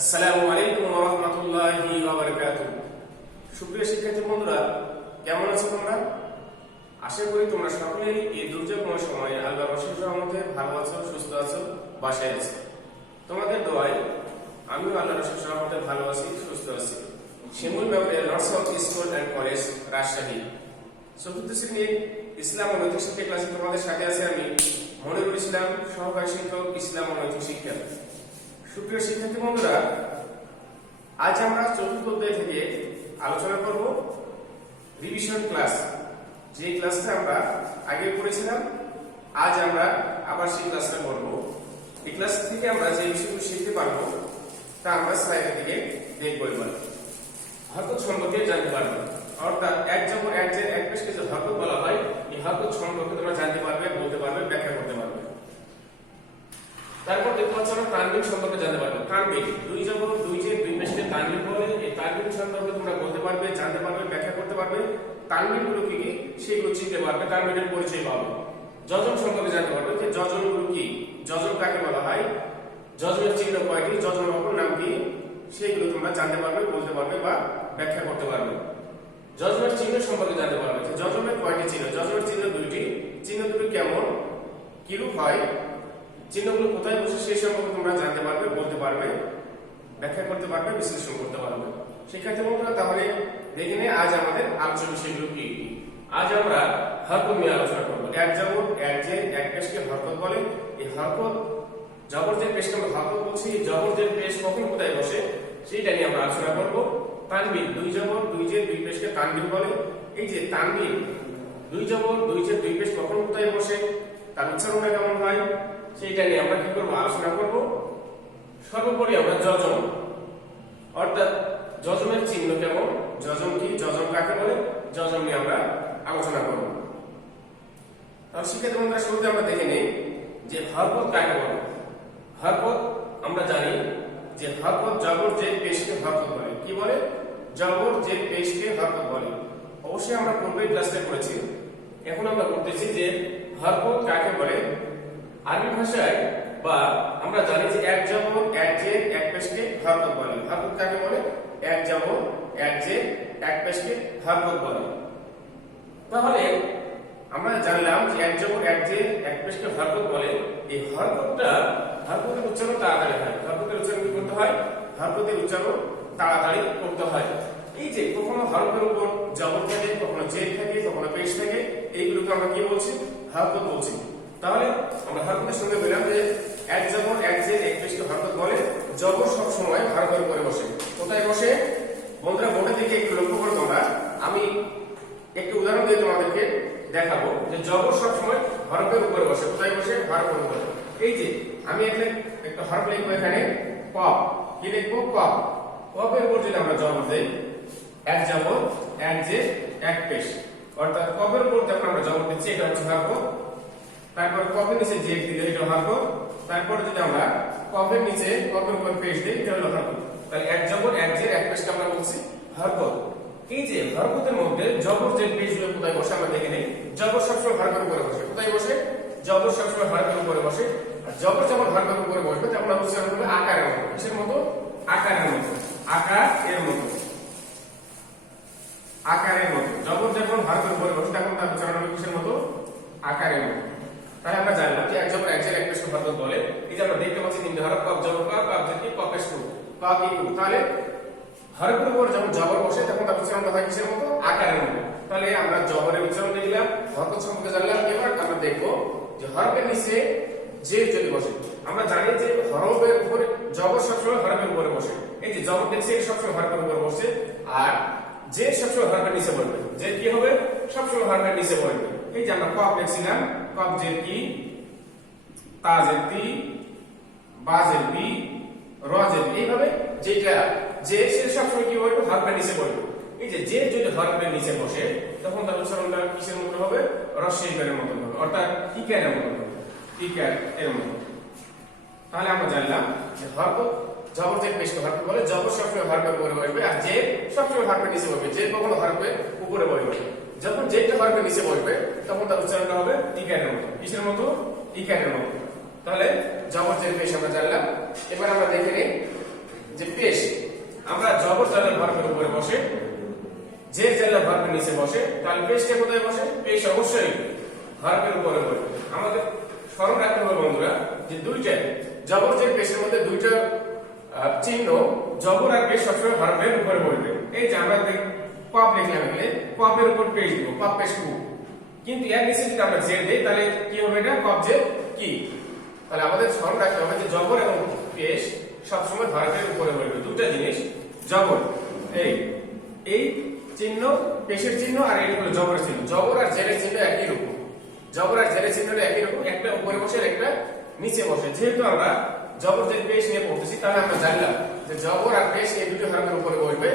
আসসালামু আলাইকুম ওয়া রাহমাতুল্লাহি ওয়া বারাকাতুহু। সুপ্রিয় শিক্ষার্থী বন্ধুরা, কেমন আছো তোমরা? আশা করি তোমরা সকলেই এই দুর্যোগময় সময়ে আল্লাহর অশেষ রহমতে ভালো আছো, সুস্থ আছো, বাসায় আছো। তোমাদের দোয়ায় আমিও আল্লাহর অশেষ রহমতে ভালো আছি, সুস্থ আছি। Shimul memorial lords of school and college, Rajshahi, চতুর্থ শ্রেণীর ইসলাম ও নৈতিক শিক্ষা ক্লাসে তোমাদের সাথে আছি আমি মনিরুল ইসলাম, সহকারী শিক্ষক, ইসলাম ও নৈতিক শিক্ষা। সুপ্রিয় শিক্ষার্থী বন্ধুরা, আজ আমরা চতুর্থ অধ্যায় থেকে আলোচনা করব রিভিশন ক্লাস। যে ক্লাসটা আমরা আগে পড়েছিলাম, আজ আমরা আবার সেই ক্লাসটা করব। এই ক্লাস থেকে আমরা যে বিষয়গুলো শিখতে পারবো তা আমরা স্লাইডের দিকে দেখবো। এবার হরকত সম্পর্কে জানতে পারবো, অর্থাৎ এক যখন এক যে এক পেশকে যে হরকত বলা হয়, এই হরকত সম্পর্কে তোমরা জানতে পারবে, বলতে পারবে, ব্যাখ্যা করতে পারবে। তারপর দেখতে পাচ্ছ আমরা তানবিন সম্পর্কে জানতে পারবে। তানবিন দুই যখন দুই যে দুই পেশকে তানবিন বলে, এই তানবিন সম্পর্কে তোমরা বলতে পারবে, জানতে পারবে, ব্যাখ্যা করতে পারবে। তানবিন গুলো কি সেগুলো চিনতে পারবে, তানবিনের পরিচয় পাবে। যজন সম্পর্কে জানতে পারবে যে যজন গুলো কি, যজন কাকে বলা হয়, যজনের চিহ্ন কয়টি, যজনের অপর নাম কি, সেইগুলো তোমরা জানতে পারবে, বলতে পারবে বা ব্যাখ্যা করতে পারবে। যজনের চিহ্ন সম্পর্কে জানতে পারবে যে যজনের কয়টি চিহ্ন, যজনের চিহ্ন দুইটি, চিহ্ন দুটি কেমন, কিরূপ হয়, চিহ্নগুলো কোথায় বসে সেই সম্পর্কে তোমরা জানতে পারবে, বলতে পারবে, ব্যাখ্যা করতে পারবে, বিশ্লেষণ করতে পারবে। শিক্ষার্থী বন্ধুরা, তাহলে দেখে নিই আজ আমাদের আলোচ্য বিষয়গুলো কি। আজ আমরা হরকত নিয়ে আলোচনা করবো। এক জবর এক যে এক পেশকে হরকত বলে। এই হরকত জবর যে পেশকে আমরা হরকত বলছি, জবর যে পেশ কখন কোথায় বসে সেইটা নিয়ে আমরা আলোচনা করব। তানবিন দুই জবর দুই যে দুই পেশকে তানবিন বলে। এই যে তানবিন দুই জবর দুই যে দুই পেশ কখন কোথায় বসে, তার উচ্চারণটা কেমন হয়, সেইটা নিয়ে আমরা কি করবো, আলোচনা করব। সর্বোপরি আমরা যজন, অর্থাৎ যজনের চিহ্ন কেমন, যজন কি, যজন কাকে বলে, যজন নিয়ে আমরা আলোচনা করব। তাহলে শিক্ষার্থী বন্ধুরা, শুরুতে আমরা দেখে নিই যে হরকত কাকে বলে। হরকত আমরা জানি যে হরকত জবর যে পেশকে হরকত বলে। কি বলে? জবর যে পেশকে হরকত বলে। অবশ্যই আমরা পূর্বের ক্লাসে পড়েছি, এখন আমরা করতেছি যে হরকত কাকে বলে। আরবি ভাষায় বা আমরা জানি যে এক জবর এক যে এক পেশকে হরকত বলে। হরকত কাকে বলে? এক জবর এক যে এক পেশকে হরকত বলে। তাহলে আমরা জানলাম যে এক জবর এক যে এক পেশকে হরকত বলে। এই হরকতটা, হরকতের উচ্চারণ তাড়াতাড়ি হয়। হরকতের উচ্চারণ কি করতে হয়? হরকতের উচ্চারণ তাড়াতাড়ি করতে হয়। এই যে কখনো হরফের উপর জবর থাকে, কখনো জের থাকে, কখনো পেশ থাকে, এইগুলোকে আমরা কি বলছি? হরকত বলছি। তাহলে আমরা হরকতের সঙ্গে পেলাম যে এক জবর এক যে এক পেশকে হরকত বলে। জবর সব সময় হরফের উপরে বসে। কোথায় বসে? বন্ধুরা বোর্ডের দিকে একটু লক্ষ্য করো তোমরা। আমি একটু উদাহরণ দিয়ে তোমাদেরকে দেখাবো যে জবর সব সময় হরফের উপরে বসে। কোথায় বসে? হরফের উপরে। এই যে আমি এখানে একটা হরফ লিখবো, এখানে কফ। কি লিখবো? কফ। কফের উপর যদি আমরা জবর দেই, এক জবর এক যে এক পেশ, অর্থাৎ কফের উপর যখন আমরা জবর দিচ্ছি, এটা হচ্ছে হরকত। তারপর কফের নিচে জের দিলে এটা হরকত। তারপর যদি আমরা কফের নিচে কফের উপর পেশ দিই, এটা হলো হরকত। তাহলে এক জবর এক যে এক পেশকে আমরা বলছি হরকত। এই যে হরকতের মধ্যে জবর যে পেশগুলো কোথায় বসে আমরা দেখে নেই। জবর সবসময় হরফের উপরে বসে। কোথায় বসে? জবর সবসময় হরফের উপরে বসে। আর জবর যখন হরফের উপরে বসবে তখন আমরা উচ্চারণ করব আকারের মতো। কিসের মতো? আকারের মতো। আকারের মতো। আকারের মতো। জবর যখন হরফের উপরে বসে তখন তার উচ্চারণ হবে কিসের মতো? আকারের মতো। তাহলে আমরা জানলাম যে এক জবর এক যে এক পেশকে হরকত বলে। এই যে আমরা দেখতে পাচ্ছি তিনটে হরফ, কফ জবর কফ, কফ জের কি, কফ পেশ কু, কফ ই কু। তাহলে হরফের উপর যখন জবর বসে তখন তার উচ্চারণ হয় কিসের মতো? আকারের মতো। তাহলে আমরা জবরের উচ্চারণ দেখলাম, হরকত সম্পর্কে জানলাম। এবার আমরা দেখবো যে হরফের নিচে জের যদি বসে। আমরা জানি যে হরফের উপরে জবর সবসময় হরফের উপরে বসে। এই যে জবর দেখছি এটা সবসময় হরফের উপরে বসে, আর জের সবসময় হরফের নিচে বসবে। জের কি হবে? সবসময় হরফের নিচে বসবে। এই যে আমরা কফ দেখছিলাম, কফ জের কি, তা জের তি, বা জের বি, র জের বি। এইভাবে যেটা যে সে সবসময় কি বলবে? হরফের নিচে বলবে। এই যে যে যদি হরফের নিচে বসে তখন তার উচ্চারণটা কিসের মতো হবে? রস্বইকারের মতো হবে, অর্থাৎ ইকারের মতো হবে। ইকার এর মতো। তাহলে আমরা জানলাম যে হরকত জবর যে পেশকে হরকত বলে। জবর সবসময় হরফের উপরে বসবে, আর যে সবসময় হরফের নিচে বসবে। যে কখনো হরফের উপরে বসবে। যখন যেটা হরফের নিচে বসবে তখন তার উচ্চারণটা হবে ইকারের মতো। কিসের মতো? ইকারের মতো। তাহলে জবর যে পেশ আমরা জানলাম। এবার আমরা দেখে নিই যে যে পেশ, আমরা জবর জানলে ভার্বের উপরে বসে, যে জানলে ভার্বের নিচে বসে, তাহলে পেশটা কোথায় বসে? পেশ অবশ্যই ভার্বের উপরে বসে। আমাদের স্মরণ রাখতে হবে বন্ধুরা যে দুইটা জবর যে পেশের মধ্যে দুইটা চিহ্ন, জবর আর পেশ সবসময় ভার্বের উপরে বসবে। এই যে আমরা পপ লিখলাম, এখানে পপের উপর পেশ দিব, পপ পেশ কু। কিন্তু এর নিচে যদি আমরা জেড দেই তাহলে কি হবে? এটা পপ জেড কি। তাহলে আমাদের স্মরণ রাখতে হবে যে জবর এবং পেশ সবসময় ভার্বের উপরে বসবে। দুটো জিনিস, জবর এই চিহ্ন পেশের চিহ্ন, আর এই হলো জবরের চিহ্ন। জবর আর জেরের চিহ্ন একই রকম, জবর আর জেরের চিহ্নটা একই রকম, একটা উপরে বসে আর একটা নিচে বসে। যেহেতু আমরা জবর জের পেশ নিয়ে পড়তেছি, তাহলে আমরা জানলাম যে জবর আর পেশ এই দুটো হরফের উপরে বসবে,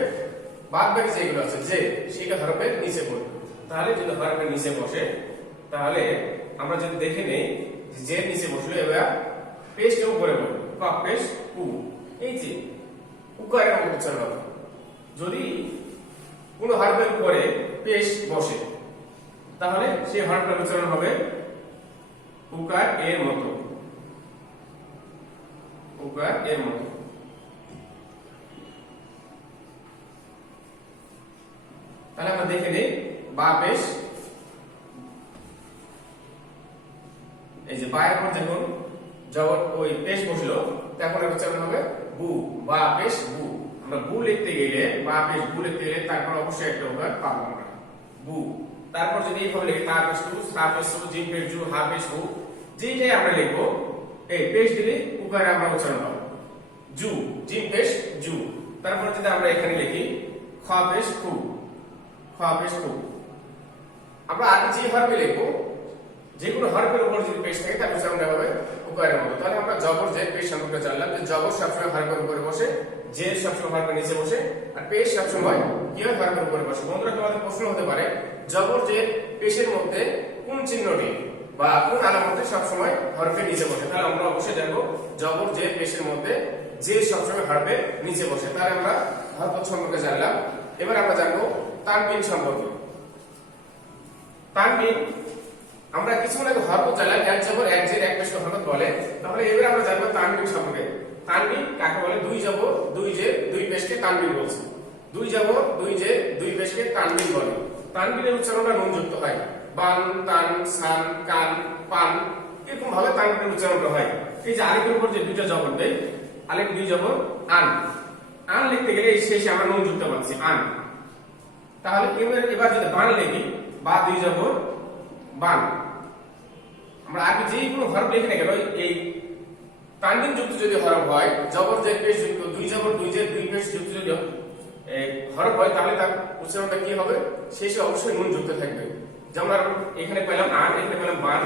বাদ বাকি যেগুলো আছে যে সেটা হরফের নিচে বসবে। তাহলে যদি হরফের নিচে বসে, তাহলে আমরা যদি দেখে নেই যে জের নিচে বসলে এবার পেশটা উপরে বসবে, কপ পেশ উ। এই যে উকারের উচ্চারণ হবে। যদি কোন হরফের উপরে পেশ বসে, তাহলে সেই হরফের উচ্চারণ হবে উকার এর মতো, উকার এর মতো। তাহলে আমরা দেখে নেই বা পেশ, এই যে বায়ের পর যখন জবর ওই পেশ বসলো তখন এর উচ্চারণ হবে বু, বা পেশ বু। আমরা বু লিখতে গেলে, বা পেশ বু লিখতে গেলে তারপর অবশ্যই একটা উকার পাবো আমরা, বু। তারপর যদি এইভাবে লিখি তা পেশ টু, সা পেশ টু, জিম পেশ জু, হা পেশ হু, যেটাই আমরা লিখবো এই পেশ দিলে উকারে আমরা উচ্চারণ পাবো জু, জিম পেশ জু। তারপর যদি আমরা এখানে লিখি খ পেশ খু, খ পেশ খু, আমরা আগে যে হরফে লিখবো যে কোনো হরফের উপর যদি পেশ থাকে তার উচ্চারণটা হবে উকারের মতো। তাহলে আমরা জবর জের পেশ সম্পর্কে জানলাম যে জবর সবসময় হরফের উপরে বসে, জের সবসময় হরফের নিচে বসে, আর পেশ সবসময় কি হয়? হরফের উপরে বসে। বন্ধুরা তোমাদের প্রশ্ন হতে পারে জবর জের পেশের মধ্যে কোন চিহ্নটি বা কোন আলামতে সবসময় হরফের নিচে বসে? তাহলে আমরা অবশ্যই জানবো জবর জের পেশের মধ্যে যে সবসময় হরফের নিচে বসে। তাহলে আমরা হরকত সম্পর্কে জানলাম। এবার আমরা জানবো তানবিন সম্পর্কে। তানবিন আমরা কিছুক্ষণ আগে হরকত জানলাম, এক জবর এক জের এক পেশকে হরকত বলে। তাহলে এবার আমরা জানবো তানবিন সম্পর্কে। তানবিন কাকে বলে? দুই জবর দুই জের দুই পেশকে তানবিন বলছে। দুই জবর দুই জের দুই পেশকে তানবিন বলে। তানবিনের উচ্চারণটা নুন যুক্ত হয়, বান, তান, সান, কান, পান, এরকম ভাবে তানবিনের উচ্চারণটা হয়। এই যে আলিফের উপর যে দুইটা জবর দেয়, আলিফ দুই জবর আন, আন লিখতে গেলে এই শেষে আমরা নুন যুক্ত পাচ্ছি আন। তাহলে এবার যদি বান লিখি, বা দুই জবর বান, আমরা আগে যে কোনো হরফ লিখে না কেন এই তানবিন যুক্ত যদি হরফ হয়, জবর জের পেশ যুক্ত, দুই জবর দুই জের দুই পেশ যুক্ত যদি হরফ হয়, তাহলে তার উচ্চারণটা কি হবে? শেষে অবশ্যই নুন যুক্ত থাকবে। যেমন এখানে পেলাম আন, এখানে পেলাম বান,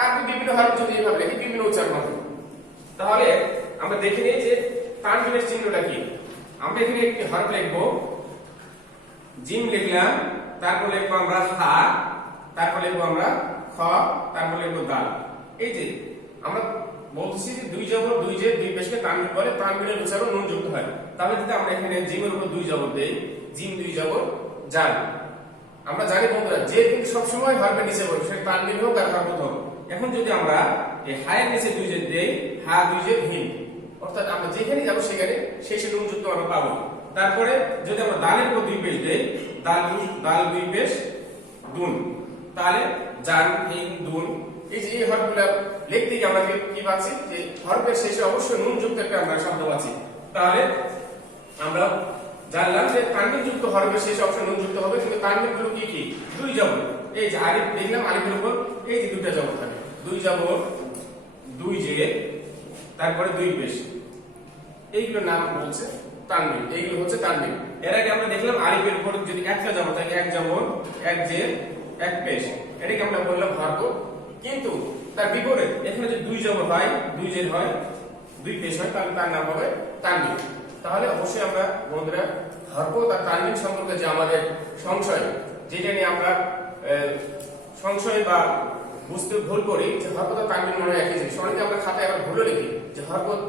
আর বিভিন্ন হরফ যদি এইভাবে লিখি বিভিন্ন উচ্চারণ হবে। তাহলে আমরা দেখে নিই যে তানবিনের চিহ্নটা কি। আমরা এখানে একটি হরফ লিখবো, জিম লিখলাম, তারপর লিখবো আমরা হা, তারপর লিখবো আমরা খ, তারপর লিখবো দাল। এই যে আমরা বলতেছি যে দুই জবর দুই জের দুই পেশকে তানবিন বলে, তানবিনের উচ্চারণ নুন যুক্ত হয়। তাহলে যদি আমরা এখানে জিমের উপর দুই জবর দেই, জিম দুই জবর জাল, আমরা জানি বন্ধুরা যে কিন্তু সবসময় হরফের নিচে বসে, সেটা তানবিন হোক আর হরকত হোক। এখন যদি আমরা এই হায়ের নিচে দুই জের দেই, হা দুই জের হিম, অর্থাৎ আমরা যেখানে যাবো সেখানে শেষে নুন যুক্ত আমরা পাবো। তারপরে যদি আমরা দালের উপর দুই পেশ দেই, দাল দুই পেশ দুন, তাহলে জান হিম দুন। এই যে এই হরফগুলো লিখতে গিয়ে আমরা কি পাচ্ছি যে হরফের শেষে অবশ্যই নুন যুক্ত একটা আমরা শব্দ পাচ্ছি। তাহলে আমরা জানলাম যে তানবিন যুক্ত হরফের শেষে অবশ্যই নুন যুক্ত হবে, কিন্তু তানবিন গুলো কি কি? দুই জবর। এই যে আলিফ দেখলাম, আলিফের উপর এই যে দুইটা জবর থাকে, দুই জবর দুই জের, তারপরে দুই পেশ, এইগুলোর নাম বলছে তানবিন। এইগুলো হচ্ছে তানবিন। এর আগে আমরা দেখলাম আলিফের উপর যদি একটা জবর থাকে, এক জবর এক জের এক পেশ, এটাকে আমরা বললাম হরকত। কিন্তু তার বিপরীত এখানে যদি দুই জবর হয়, দুই জের হয়, দুই পেশ হয়, তাহলে তার নাম হবে তানবিন। তাহলে অবশ্যই আমরা বন্ধুরা হরকত আর তানবিন সম্পর্কে যে আমাদের সংশয়, যেটা নিয়ে আমরা সংশয় বা বুঝতে ভুল করি যে হরকত আর তানবিন মনে হয় একই জিনিস, অনেকে আমরা খাতায় আবার ভুলে লিখি যে হরকত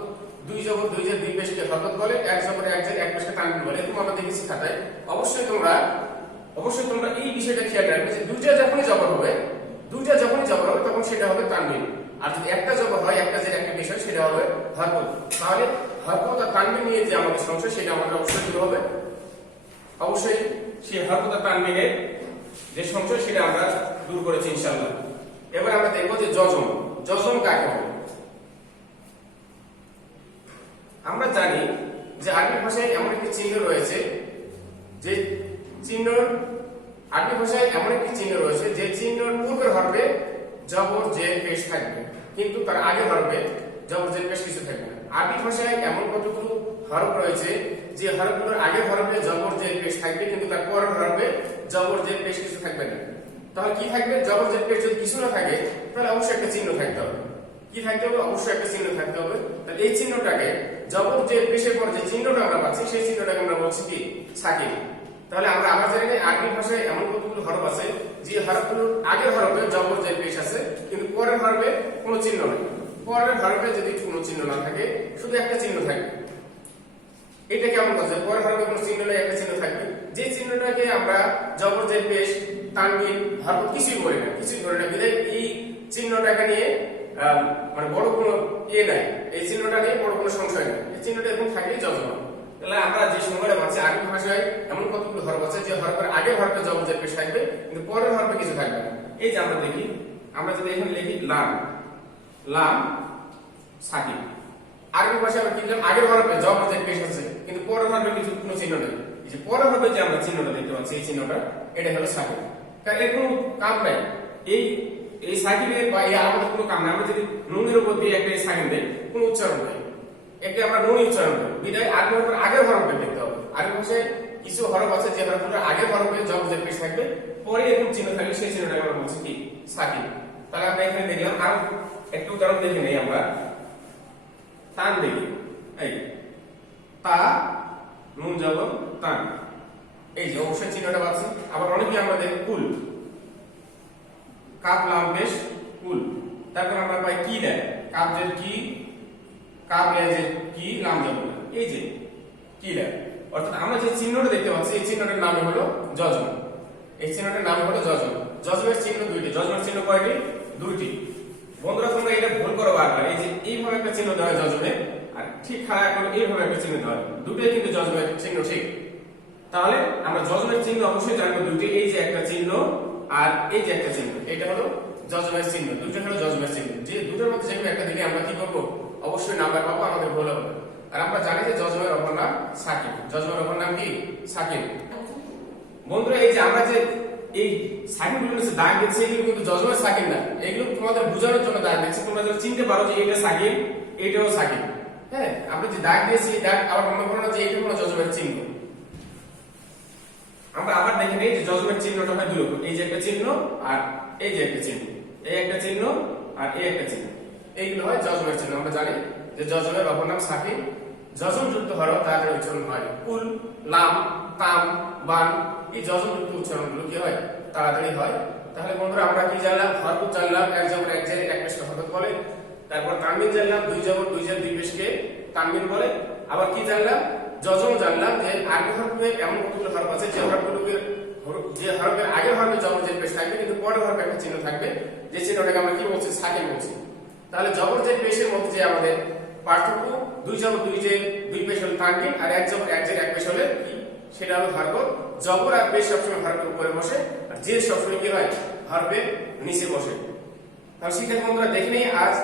দুই জবর দুই জের দুই পেশকে হরকত বলে, এক জবর এক জের এক পেশকে তানবিন বলে, এরকম আমরা দেখেছি খাতায়। অবশ্যই তোমরা এই বিষয়টা খেয়াল রাখবে যে দুইটা যখনই জবর হবে, তখন সেটা হবে তানবিন। আর যদি একটা জবর হয়, একটা জের একটা পেশ হয়, সেটা হবে হরকত। তাহলে হরকত আর তানবিন নিয়ে যে আমাদের সংশয় সেটা আমাদের অবশ্যই দূর হবে। অবশ্যই সেই হরকত আর তানবিনের যে সংশয় সেটা আমরা দূর করেছি ইনশাআল্লাহ। এবার আমরা দেখব যে যজম। যজম কাকে বলে? আমরা জানি যে আরবি ভাষায় এমন একটি চিহ্ন রয়েছে যে চিহ্ন আরবি ভাষায় এমন একটি চিহ্ন রয়েছে যে চিহ্নর পূর্বের হরফে জবর জের পেশ থাকবে, কিন্তু তার আগের হরফে জবর জের পেশ কিছু থাকবে না। আরবি ভাষায় এমন কতগুলো হরফ রয়েছে যে হরফগুলোর আগের হরফে জবর জের পেশ থাকবে, কিন্তু তার পরের হরফে জবর জের পেশ কিছু থাকবে না। তাহলে কি থাকবে? জবর জের পেশ যদি কিছু না থাকে তাহলে অবশ্যই একটা চিহ্ন থাকতে হবে। কি থাকতে হবে? অবশ্যই একটা চিহ্ন থাকতে হবে। তাহলে এই চিহ্নটাকে জবর জের পেশের পর যে চিহ্নটা আমরা পাচ্ছি সেই চিহ্নটাকে আমরা বলছি কি? সাকিন। তাহলে আমরা আবার জানি যে আরবি ভাষায় এমন কতগুলো হরফ আছে যে হরফগুলোর আগের হরফে জবর জের পেশ আছে, কিন্তু পরের হরফে কোনো চিহ্ন নেই। পরের হরফে যদি কোনো চিহ্ন না থাকে, শুধু একটা চিহ্ন থাকবে। এটা কেমন কথা? পরের হরফে কোনো চিহ্ন নেই, একটা চিহ্ন থাকবে। যে চিহ্নটাকে আমরা জবর জের পেশ তানবিন হরফ কিছুই বলি না, কিছুই ধরে না, বিধায় এই চিহ্নটাকে নিয়ে মানে বড় কোনো নাই, এই চিহ্নটা নিয়ে বড় কোনো সংশয় নেই। এই চিহ্নটা এরকম থাকলেই যজম। তাহলে আমরা যে সময়টা পাচ্ছি আরবি ভাষায় এমন কতগুলো হরফ আছে যে হরফের আগের হরফে জবর জের পেশ থাকবে, কিন্তু পরের হরফে কিছু থাকবে না। এই যে আমরা দেখি, আমরা যদি এখানে লিখি লাম, লাম সাকিন। আরবি ভাষায় আমরা কি লিখলাম? আগের হরফে জবর জের পেশ আছে, কিন্তু পরের হরফে কিছু কোনো চিহ্ন নেই। এই যে পরের হরফে যে আমরা চিহ্নটা দেখতে পাচ্ছি, এই চিহ্নটা এটা হলো সাকিন। তাহলে এর কোনো কাম নাই। এই সাকিনের বা এই আলামতের কোনো কাম নাই। আমরা যদি নুনের উপর দিয়ে একটা সাকিন দেই, কোনো উচ্চারণ নেই, একে আমরা নুন উচ্চারণ করি, বিধায় আরবি হরফের আগের হরফে দেখতে হবে। আরবি ভাষায় কিছু হরফ আছে যে হরফগুলোর আগের হরফে জবর জের পেশ থাকবে, পরে এরকম চিহ্ন থাকলে সেই চিহ্নটাকে আমরা বলছি কি? সাকিন। তাহলে আমরা এখানে দেখলাম, আর একটু উদাহরণ দেখে নেই আমরা। তান দেখি, এই তা নুন জবর তান, এই যে অবশ্যই চিহ্নটা পাচ্ছি। আবার অনেকে আমরা দেখি কুল, কাপ লাম পেশ কুল। তারপর আমরা পাই কি দেয়, কাপ জের কি, কাপ লেজের কি, লাম জবর, এই যে কি দেয়। অর্থাৎ আমরা যে চিহ্নটা দেখতে পাচ্ছি এই চিহ্নটার নাম হলো যজম। এই চিহ্নটার নাম হলো যজম। যজমের চিহ্ন দুইটি। যজমের চিহ্ন কয়টি? দুইটি। বন্ধুরা তোমরা এটা ভুল করো বারবার। এই যে এইভাবে একটা চিহ্ন দেওয়া হয় যজমে, আর ঠিক খারাপ করে এইভাবে একটা চিহ্ন দেওয়া হয়, দুটোই কিন্তু যজমের চিহ্ন ঠিক। তাহলে আমরা যজমের চিহ্ন অবশ্যই জানবো দুইটি। এই যে একটা চিহ্ন আর এই যে একটা চিহ্ন, এটা হলো যজমের চিহ্ন। দুটো হলো যজমের চিহ্ন। যে দুটোর মধ্যে যেকোনো একটা দিকে আমরা কি করবো? অবশ্যই নাম্বার পাবো, আমাদের ভুল হবে। আর আমরা জানি যে যজমের অপর নাম সাকিন। যজমের অপর নাম কি? সাকিন। বন্ধুরা এই যে আমরা যে এই সাকিন গুলো দাগ দিচ্ছি, এগুলো কিন্তু যজমের সাকিন না। এগুলো তোমাদের বোঝানোর জন্য দাগ দিচ্ছি, তোমরা যেন চিনতে পারো যে এটা সাকিন, এটাও সাকিন। হ্যাঁ, আমরা যে দাগ দিয়েছি এই দাগ আবার মনে করো না যে এটা কোনো যজমের চিহ্ন। আমরা আবার দেখে নেই যে যজমের চিহ্নটা হয় দুই রকম। এই যে একটা চিহ্ন আর এই যে একটা চিহ্ন, এই একটা চিহ্ন আর এই একটা চিহ্ন, এইগুলো হয় যজমের চিহ্ন। আমরা জানি যে যজমের অপর নাম সাকিন। যজম যুক্ত হরফ তাদের উচ্চারণ হয় কুল, লাম, তাম, বান। এই যজম যুক্ত উচ্চারণগুলো কি হয়? তাড়াতাড়ি হয়। তাহলে বন্ধুরা আমরা কি জানলাম? হরকত জানলাম, এক জবর এক জের এক পেশকে হরকত বলে। তারপর তানবিন জানলাম, দুই জবর দুই জের দুই পেশকে তানবিন বলে। আবার কি জানলাম? যজম জানলাম যে আরবি হরফে এমন কতগুলো হরফ আছে যে হরফগুলোকে যে হরফের আগের হরফে জবর জের পেশ থাকবে, কিন্তু পরের হরফে একটা চিহ্ন থাকবে, যে চিহ্নটাকে আমরা কি বলছি? সাকিন বলছি। তাহলে জবর জের পেশের মধ্যে যে আমাদের পার্থক্য, দুই জবর দুই জের দুই পেশ হলে তানবিন, আর এক জবর এক জের এক পেশ হলে কি? সেটা হলো হরকত। জবর আর পেশ সবসময় হরফের উপরে বসে, আর জের সবসময় কি হয়? হরফের নিচে বসে। তাহলে শিক্ষার্থী বন্ধুরা দেখে নেই আজ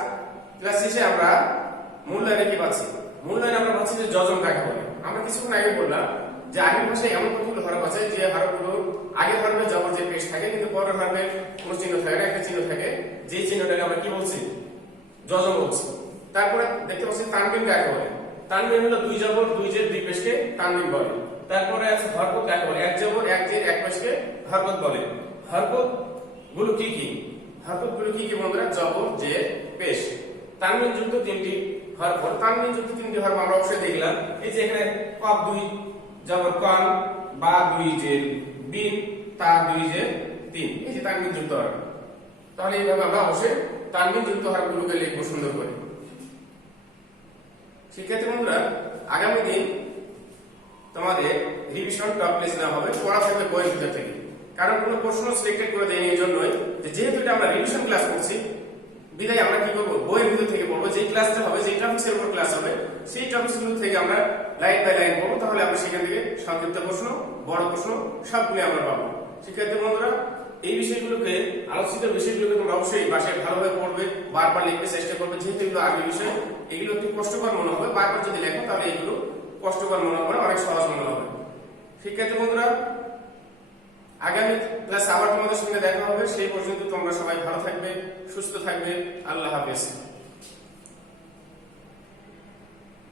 ক্লাস শেষে আমরা মূল্যায়নে কি পাচ্ছি? মূল্যায়নে আমরা পাচ্ছি যে যজম কাকে বলে। আমরা কিছুক্ষণ আগে বললাম যে আরবি ভাষায় এমন কতগুলো হরফ আছে যে হরফগুলো আগের হরফে জবর জের পেশ থাকে, কিন্তু পরের হরফে কোনো চিহ্ন থাকে না, একটা চিহ্ন থাকে, যে চিহ্নটাকে আমরা কি বলছি? যজম বলছি। তারপরে দেখতে পাচ্ছি তানবিন কাকে বলে। তানবিন হলো দুই জবর দুই জের দুই পেশকে তানবিন বলে। তারপরে আছে হরকত কাকে বলে। এক জবর এক জের এক পেশকে হরকত বলে। হরকত গুলো কি কি? হরকত গুলো কি কি বন্ধুরা? জবর জের পেশ। তানবিন যুক্ত তিনটি হরফ। তানবিন যুক্ত তিনটি হরফ আমরা অবশ্যই দেখলাম। এই যে এখানে কফ দুই জবর কন, বা দুই জের বিন, তা দুই জের তিন, এই যে তানবিন যুক্ত হরফ। তাহলে এইভাবে আমরা অবশ্যই তানবিন যুক্ত হরফগুলোকে লিখবো সুন্দর করে। শিক্ষার্থী বন্ধুরা আগামী দিন তোমাদের রিভিশন টপ ক্লাস নেওয়া হবে, পড়া থাকবে বইয়ের ভিতর থেকে। কারণ কোনো প্রশ্ন সিলেক্টেড করে দেয়নি এই জন্যই যে যেহেতু এটা আমরা রিভিশন ক্লাস করছি, বিদায় আমরা কি করবো, বইয়ের ভিতর থেকে পড়বো, যেই ক্লাসটা হবে, যেই টপিক্সের উপর ক্লাস হবে, সেই টপিকসগুলো থেকে আমরা লাইন বাই লাইন পড়বো। তাহলে আমরা সেখান থেকে সংক্ষিপ্ত প্রশ্ন, বড় প্রশ্ন সবগুলো আমরা পাবো। শিক্ষার্থী বন্ধুরা, এই বিষয়গুলোকে, আলোচিত বিষয়গুলোকে তোমরা অবশ্যই বাসায় ভালোভাবে পড়বে, বারবার লিখতে চেষ্টা করবে। যেহেতু এগুলো আগে বিষয়, এগুলো একটু কষ্টকর মনে হবে, বারবার যদি লেখো তাহলে এগুলো কষ্টকর মনে হবে, অনেক সহজ মনে হবে। শিক্ষার্থী বন্ধুরা, আগামী ক্লাসে আবার তোমাদের সঙ্গে দেখা হবে। সেই পর্যন্ত তোমরা সবাই ভালো থাকবে, সুস্থ থাকবে। আল্লাহ হাফেজ।